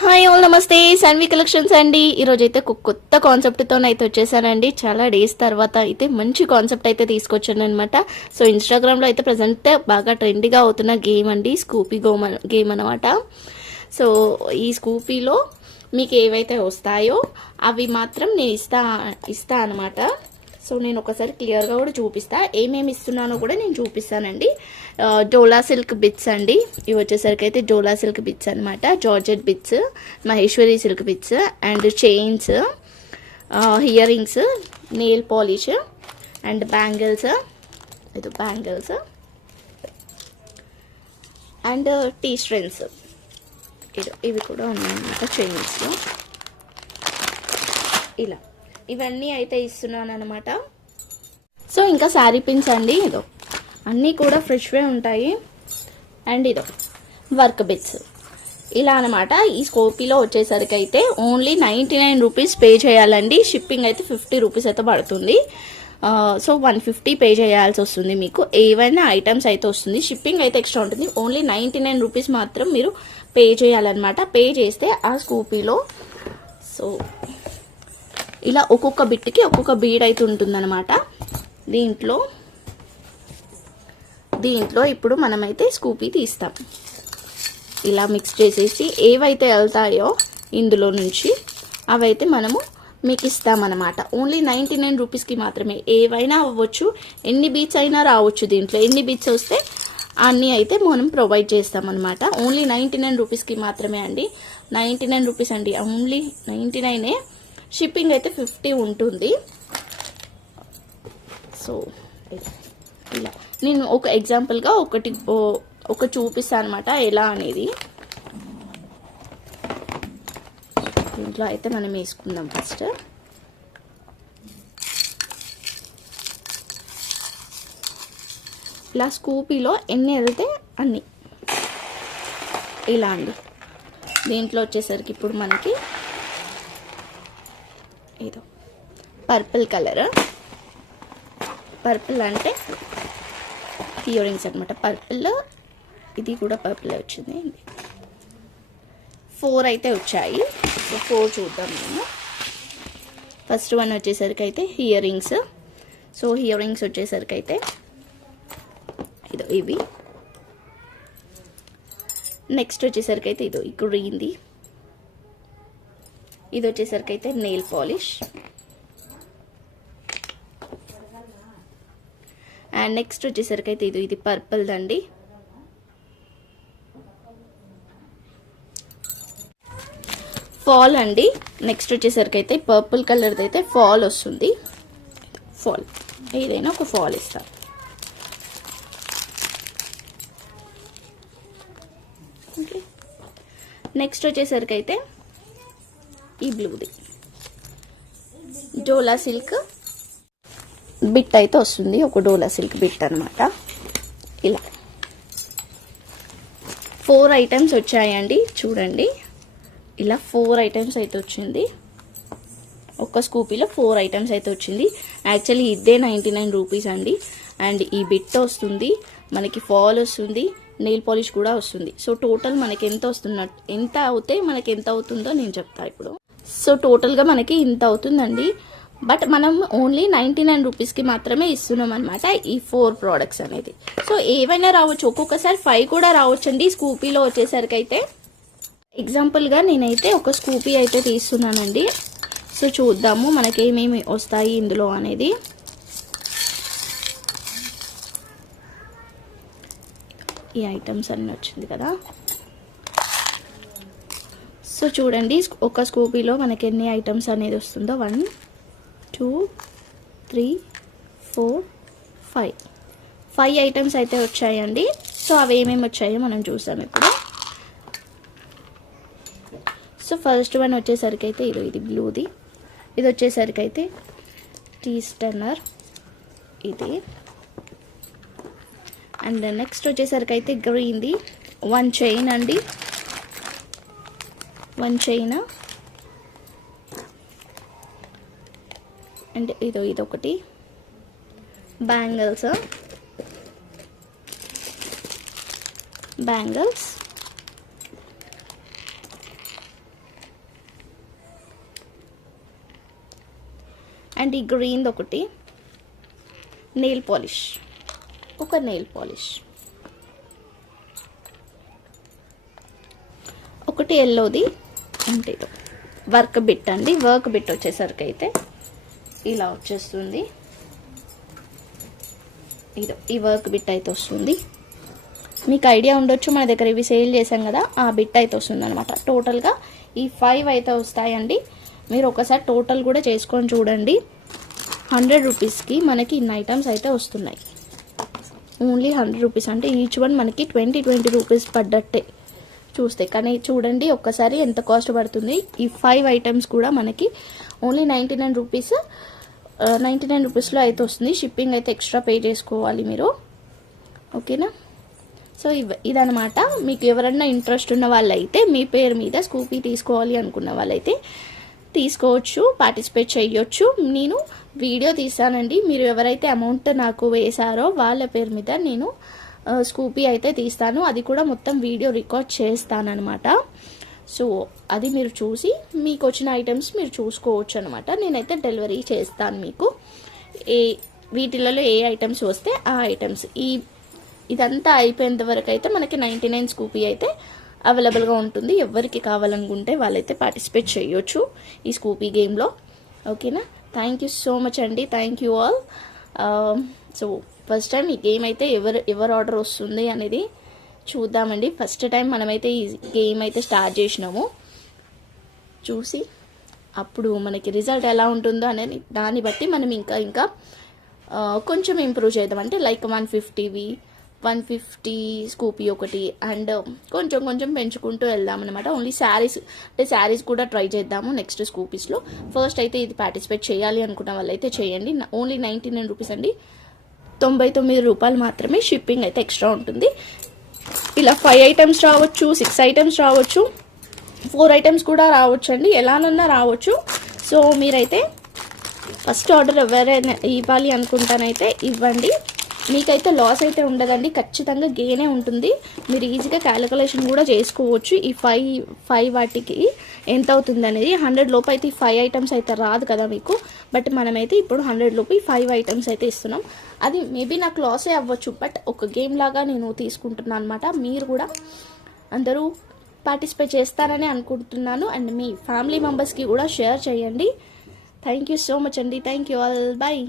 Hi all నమస్తే Saanvi collections అండి. ఈరోజు అయితే ఒక కొత్త కాన్సెప్ట్తో అయితే వచ్చేసానండి. చాలా డేస్ తర్వాత అయితే మంచి కాన్సెప్ట్ అయితే తీసుకొచ్చాను అనమాట. సో ఇన్స్టాగ్రామ్లో అయితే ప్రజెంట్ బాగా ట్రెండ్గా అవుతున్న గేమ్ అండి, స్కూపీ గేమ్ అనమాట. సో ఈ స్కూపీలో మీకు ఏవైతే వస్తాయో అవి మాత్రం నేను ఇస్తా అనమాట. సో నేను ఒకసారి క్లియర్గా కూడా చూపిస్తా, ఏమేమి ఇస్తున్నానో కూడా నేను చూపిస్తానండి. డోలా సిల్క్ బిట్స్ అండి, ఇవి వచ్చేసరికి అయితే డోలా సిల్క్ బిట్స్ అనమాట. Georgette bits, Maheshwari silk bits and chains, ear rings, nail polish and bangles, ఇది బ్యాంగిల్స్ అండ్ టీ స్ట్రెన్స్, ఇవి కూడా ఉన్నాయన్నమాట చైన్స్లో. ఇలా ఇవన్నీ అయితే ఇస్తున్నాను అనమాట. సో ఇంకా శారీ పిన్స్ అండి, ఇదో అన్నీ కూడా ఫ్రెష్వే ఉంటాయి. అండ్ ఇదో వర్క్ బిట్స్ ఇలా అనమాట. ఈ స్కోపీలో వచ్చేసరికి అయితే ఓన్లీ 99 రూపీస్ పే చేయాలండి. షిప్పింగ్ అయితే 50 రూపీస్ అయితే పడుతుంది. సో 150 పే చేయాల్సి వస్తుంది మీకు. ఏవైనా ఐటమ్స్ అయితే వస్తుంది, షిప్పింగ్ అయితే ఎక్స్ట్రా ఉంటుంది. ఓన్లీ 99 రూపీస్ మాత్రం మీరు పే చేయాలన్నమాట. పే చేస్తే ఆ స్కూపీలో సో ఇలా ఒక్కొక్క బిట్కి ఒక్కొక్క బీడ్ అయితే ఉంటుందన్నమాట. దీంట్లో ఇప్పుడు మనమైతే స్కూపీ తీస్తాం. ఇలా మిక్స్ చేసేసి ఏవైతే వెళ్తాయో ఇందులో నుంచి అవైతే మనము మీకు ఇస్తామన్నమాట. ఓన్లీ 99 రూపీస్కి మాత్రమే. ఏవైనా అవ్వచ్చు, ఎన్ని బీట్స్ అయినా రావచ్చు. దీంట్లో ఎన్ని బీట్స్ వస్తే అన్నీ అయితే మనం ప్రొవైడ్ చేస్తామన్నమాట. ఓన్లీ 99 రూపీస్కి మాత్రమే అండి. 99 రూపీస్ అండి, ఓన్లీ 99. షిప్పింగ్ అయితే 50 ఉంటుంది. సో ఇలా నేను ఒక ఎగ్జాంపుల్గా ఒక చూపిస్తాను అనమాట ఎలా అనేది. దీంట్లో అయితే మనం వేసుకుందాం ఫస్ట్. ఇలా స్కూపీలో ఎన్ని వెళ్తే అన్ని ఇలా అండి. దీంట్లో వచ్చేసరికి ఇప్పుడు మనకి ఇదో పర్పుల్ కలర్, పర్పుల్ అంటే ఇయర్ రింగ్స్ అనమాట. పర్పుల్, ఇది కూడా పర్పుల్ వచ్చింది. 4 అయితే వచ్చాయి. సో 4 చూద్దాం మేము. ఫస్ట్ వన్ వచ్చేసరికి అయితే ear rings. So ear rings వచ్చేసరికి అయితే ఇదో ఇవి. నెక్స్ట్ వచ్చేసరికి అయితే ఇదో గ్రీన్ది. ఇది వచ్చేసరికి అయితే నెయిల్ పాలిష్. అండ్ నెక్స్ట్ వచ్చేసరికి అయితే ఇది పర్పుల్ దండి. ఫాల్ అండి. నెక్స్ట్ వచ్చేసరికి అయితే పర్పుల్ కలర్ది అయితే ఫాల్ వస్తుంది. ఫాల్ ఏదైనా ఒక ఫాల్ ఇస్తాం. ఓకే, నెక్స్ట్ వచ్చేసరికి అయితే ఈ బ్లూది డోలా సిల్క్ బిట్ అయితే వస్తుంది. ఒక డోలా సిల్క్ బిట్ అనమాట. ఇలా 4 ఐటమ్స్ వచ్చాయండి. చూడండి, ఇలా 4 ఐటమ్స్ అయితే వచ్చింది. ఒక్క స్కూపీలో 4 ఐటమ్స్ అయితే వచ్చింది. యాక్చువల్లీ ఇదే 99 రూపీస్ అండి. అండ్ ఈ బిట్ వస్తుంది, మనకి ఫాల్ వస్తుంది, నెయిల్ పాలిష్ కూడా వస్తుంది. సో టోటల్ మనకి ఎంత అవుతే మనకి ఎంత అవుతుందో నేను చెప్తా ఇప్పుడు. సో టోటల్గా మనకి ఇంత అవుతుందండి. బట్ మనం ఓన్లీ 99 రూపీస్కి మాత్రమే ఇస్తున్నాం అనమాట ఈ 4 ప్రోడక్ట్స్ అనేది. సో ఏవైనా రావచ్చు, ఒక్కొక్కసారి 5 కూడా రావచ్చండి స్కూపీలో వచ్చేసరికి అయితే. ఎగ్జాంపుల్గా నేనైతే ఒక స్కూపీ అయితే తీస్తున్నానండి. సో చూద్దాము మనకి ఏమేమి వస్తాయి ఇందులో అనేది. ఈ ఐటమ్స్ అన్నీ వచ్చింది కదా. సో చూడండి, ఒక స్కూపీలో మనకి ఎన్ని ఐటమ్స్ అనేది వస్తుందో. 1 2 3 4 5 ఐటమ్స్ అయితే వచ్చాయండి. సో అవి ఏమేమి వచ్చాయో మనం చూసాం ఇప్పుడు. సో ఫస్ట్ వన్ వచ్చేసరికి అయితే ఇది బ్లూది. ఇది వచ్చేసరికి అయితే టీ స్టన్నర్ ఇది. అండ్ నెక్స్ట్ వచ్చేసరికి అయితే గ్రీన్ది 1 చైన్ అండి. 1 చైన్. అండ్ ఇదొకటి బ్యాంగిల్స్. అండ్ ఈ గ్రీన్ ఒకటి నెయిల్ పాలిష్, ఒక నెయిల్ పాలిష్, ఒకటి ఎల్లోది అంటే వర్క్ బిట్ అండి. వర్క్ బిట్ వచ్చేసరికి అయితే ఇలా వచ్చేస్తుంది. ఇదో ఈ వర్క్ బిట్ అయితే వస్తుంది. మీకు ఐడియా ఉండొచ్చు, మన దగ్గర ఇవి సేల్ చేసాం కదా, ఆ బిట్ అయితే వస్తుంది అనమాట. టోటల్గా ఈ 5 అయితే వస్తాయండి. మీరు ఒకసారి టోటల్ కూడా చేసుకొని చూడండి. 100 రూపీస్కి మనకి ఇన్ని ఐటమ్స్ అయితే వస్తున్నాయి. ఓన్లీ 100 రూపీస్ అంటే ఈచ్ వన్ మనకి 20 రూపీస్ పడ్డట్టే చూస్తే. కానీ చూడండి ఒక్కసారి ఎంత కాస్ట్ పడుతుంది. ఈ 5 ఐటమ్స్ కూడా మనకి ఓన్లీ 99 రూపీస్, 99 రూపీస్లో అయితే వస్తుంది. షిప్పింగ్ అయితే ఎక్స్ట్రా పే చేసుకోవాలి మీరు, ఓకేనా. సో ఇదనమాట. మీకు ఎవరన్నా ఇంట్రెస్ట్ ఉన్న వాళ్ళైతే మీ పేరు మీద స్కూపీ తీసుకోవాలి అనుకున్న వాళ్ళైతే తీసుకోవచ్చు, పార్టిసిపేట్ చేయొచ్చు. నేను వీడియో తీసానండి. మీరు ఎవరైతే అమౌంట్ నాకు వేశారో వాళ్ళ పేరు మీద నేను స్కూపీ అయితే తీస్తాను. అది కూడా మొత్తం వీడియో రికార్డ్ చేస్తానన్నమాట. సో అది మీరు చూసి మీకు వచ్చిన ఐటమ్స్ మీరు చూసుకోవచ్చు అనమాట. నేనైతే డెలివరీ చేస్తాను మీకు. వీటిలలో ఏ ఐటమ్స్ వస్తే ఆ ఐటమ్స్. ఇదంతా అయిపోయేంత వరకు అయితే మనకి 99 స్కూపీ అయితే అవైలబుల్గా ఉంటుంది. ఎవరికి కావాలనుకుంటే వాళ్ళైతే పార్టిసిపేట్ చేయొచ్చు ఈ స్కూపీ గేమ్లో, ఓకేనా. థ్యాంక్ యూ సో మచ్ అండి, thank you all. So first time ఈ గేమ్ అయితే ఎవరు ఆర్డర్ వస్తుంది అనేది చూద్దామండి. ఫస్ట్ టైం మనమైతే ఈ గేమ్ అయితే స్టార్ట్ చేసినాము. చూసి అప్పుడు మనకి రిజల్ట్ ఎలా ఉంటుందో అనేది దాన్ని బట్టి మనం ఇంకా కొంచెం ఇంప్రూవ్ చేద్దాం. అంటే లైక్ 150 స్కూపీ ఒకటి అండ్ కొంచెం పెంచుకుంటూ వెళ్దాం అనమాట. ఓన్లీ శారీస్ కూడా ట్రై చేద్దాము నెక్స్ట్ స్కూపీస్లో. ఫస్ట్ అయితే ఇది పార్టిసిపేట్ చేయాలి అనుకున్న వాళ్ళైతే చేయండి. ఓన్లీ 99 రూపీస్ అండి, 99 రూపాయలు మాత్రమే. షిప్పింగ్ అయితే ఎక్స్ట్రా ఉంటుంది. ఇలా 5 ఐటమ్స్ రావచ్చు, 6 ఐటమ్స్ రావచ్చు, 4 ఐటమ్స్ కూడా రావచ్చు అండి, ఎలానన్నా రావచ్చు. సో మీరైతే ఫస్ట్ ఆర్డర్ ఎవరైనా ఇవ్వాలి అనుకుంటానైతే ఇవ్వండి. మీకైతే లాస్ అయితే ఉండదండి, ఖచ్చితంగా గెయినే ఉంటుంది. మీరు ఈజీగా క్యాలిక్యులేషన్ కూడా చేసుకోవచ్చు. ఈ 5 వాటికి ఎంత అవుతుంది అనేది. 100 లోపు అయితే ఈ 5 ఐటమ్స్ అయితే రాదు కదా మీకు. బట్ మనమైతే ఇప్పుడు 100 లోపు ఈ 5 ఐటమ్స్ అయితే ఇస్తున్నాం. అది మేబీ నాకు లాసే అవ్వచ్చు, బట్ ఒక గేమ్ లాగా నేను తీసుకుంటున్నాను అనమాట. మీరు కూడా అందరూ పార్టిసిపేట్ చేస్తారని అనుకుంటున్నాను. అండ్ మీ ఫ్యామిలీ మెంబర్స్కి కూడా షేర్ చేయండి. థ్యాంక్ యూ సో మచ్ అండి, థ్యాంక్ యూ ఆల్, బాయ్.